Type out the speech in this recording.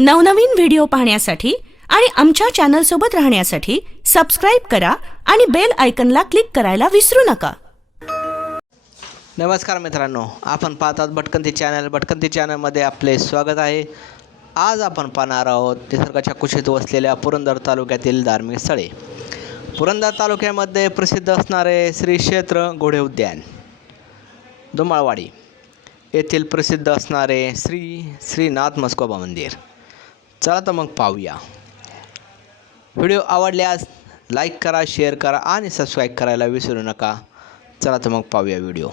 नवनवीन व्हिडिओ पाहण्यासाठी आणि आमच्या चॅनलसोबत राहण्यासाठी सबस्क्राईब करा आणि बेल आयकनला क्लिक करायला विसरू नका. नमस्कार मित्रांनो आपण पाहतात भटकंती चॅनल भटकंती चॅनलमध्ये आपले स्वागत आहे. आज आपण पाहणार आहोत निसर्गाच्या कुशीत वसलेल्या पुरंदर तालुक्यातील धार्मिक स्थळे. पुरंदर तालुक्यामध्ये प्रसिद्ध असणारे श्री क्षेत्र घोडे उद्यान दुमाळवाडी येथील प्रसिद्ध असणारे श्री श्रीनाथ मस्कोबा मंदिर. चला तर मग पाहूया. व्हिडिओ आवडल्यास लाईक करा शेअर करा आणि सबस्क्राईब करायला विसरू नका. चला तर मग पाहूया व्हिडिओ.